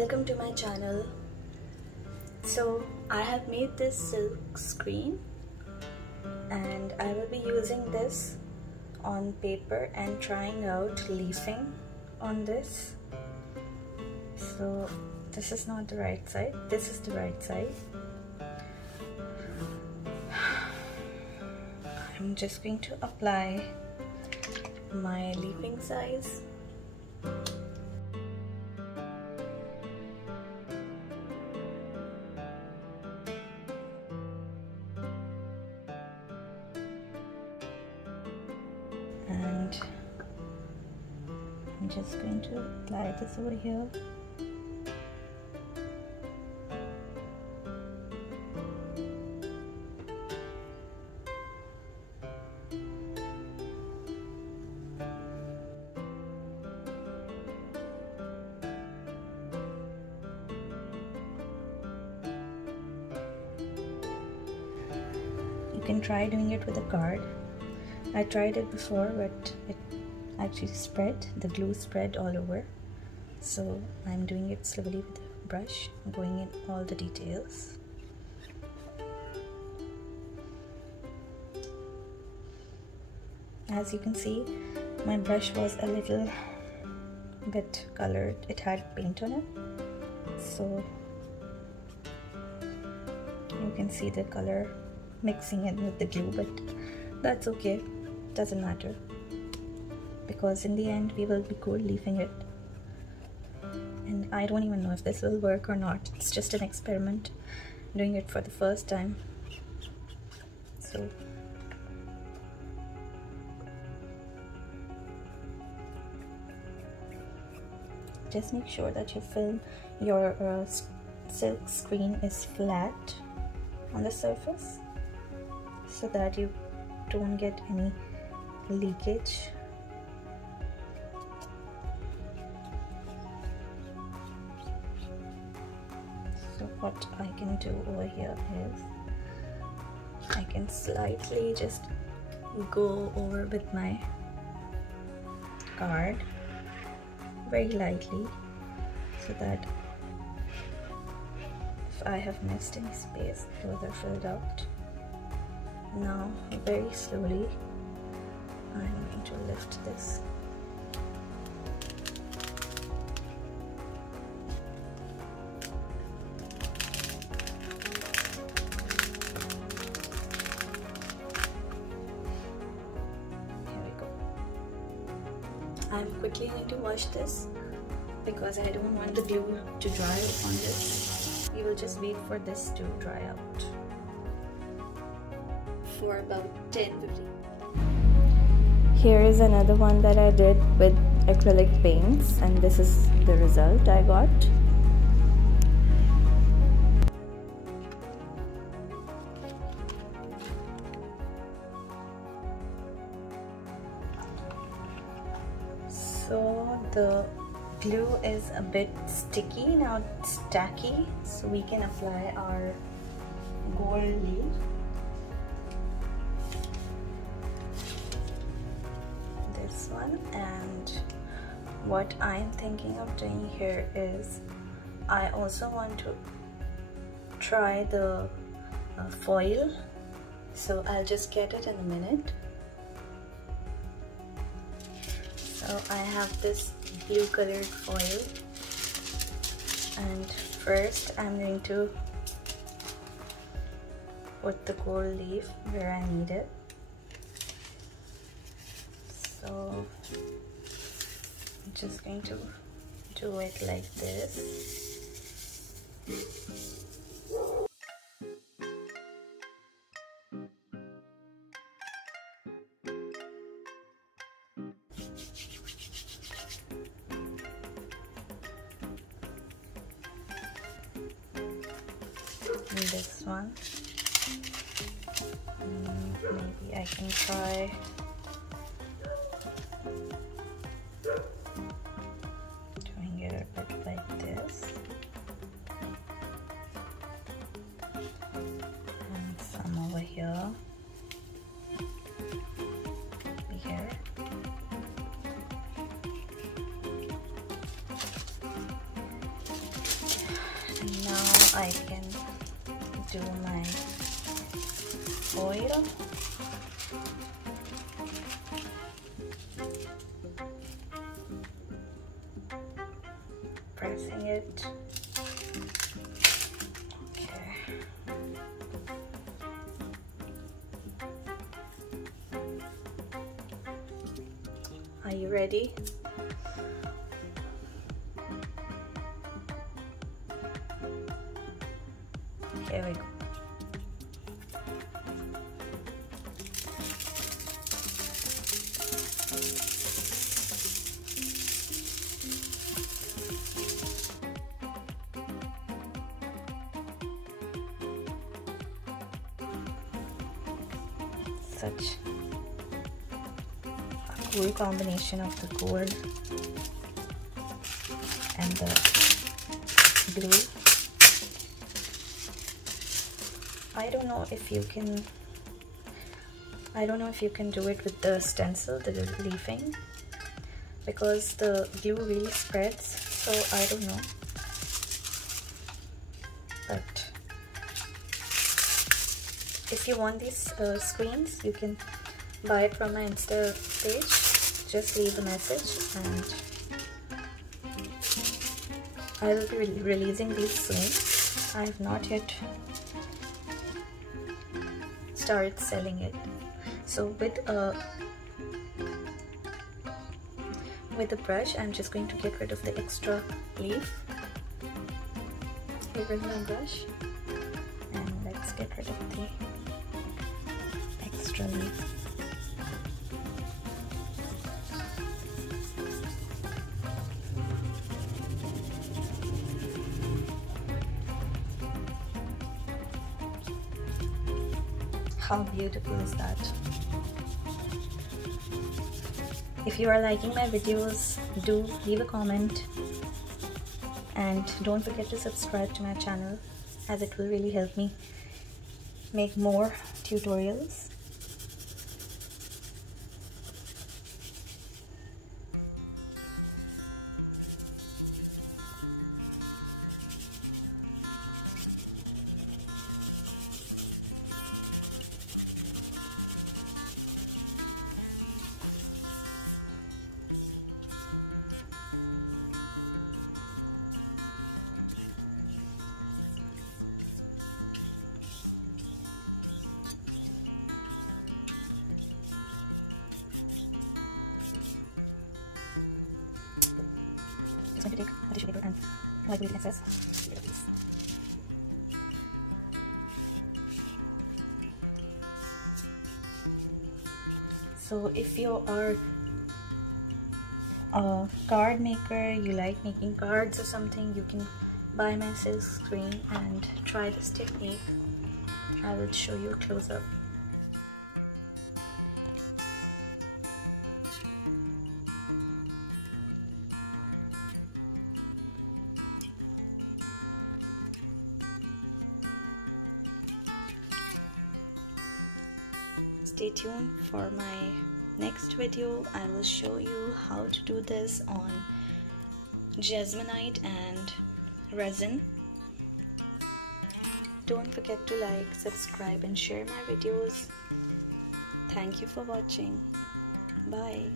Welcome to my channel. So I have made this silk screen and I will be using this on paper and trying out leafing on this. So this is not the right side, this is the right side. I'm just going to apply my leafing size. And I'm just going to apply this over here. You can try doing it with a card. I tried it before, but it actually spread, the glue spread all over. So I'm doing it slowly with a brush, going in all the details. As you can see, my brush was a little bit colored, it had paint on it. So you can see the color mixing in with the glue, but that's okay, doesn't matter, because in the end we will be gold leafing it, and I don't even know if this will work or not. It's just an experiment, doing it for the first time. So just make sure that your silk screen is flat on the surface, so that you don't get any leakage. So what I can do over here is I can slightly just go over with my card very lightly, so that if I have missed any space, those are filled out. Now very slowly I'm going to lift this. Here we go. I'm quickly going to wash this because I don't want the glue to dry on this. We will just wait for this to dry out for about 10-15. Here is another one that I did with acrylic paints, and this is the result I got. So the glue is a bit sticky, now it's tacky, so we can apply our gold leaf. One, and what I'm thinking of doing here is I also want to try the foil, so I'll just get it in a minute. So I have this blue colored foil, and first I'm going to put the gold leaf where I need it. So I'm just going to do it like this. And this one, maybe I can try doing it a bit like this, and some over here. do my oil. Pressing it. Okay. Are you ready? Here we go. Such a cool combination of the gold and the blue. I don't know if you can do it with the stencil, the leafing, because the glue really spreads, so I don't know. But if you want these screens, you can buy it from my Insta page. Just leave a message and I will be releasing these soon. I have not yet started selling it. So with a brush, I'm just going to get rid of the extra leaf. Here is my brush, and let's get rid of the extra leaf. How beautiful is that? If you are liking my videos, do leave a comment and don't forget to subscribe to my channel, as it will really help me make more tutorials. Just going to take a tissue paper and wipe the excess. So if you are a card maker, you like making cards or something, you can buy my silkscreen and try this technique. I will show you a close-up. Stay tuned for my next video. I will show you how to do this on jasminite and resin. Don't forget to like, subscribe and share my videos. Thank you for watching. Bye.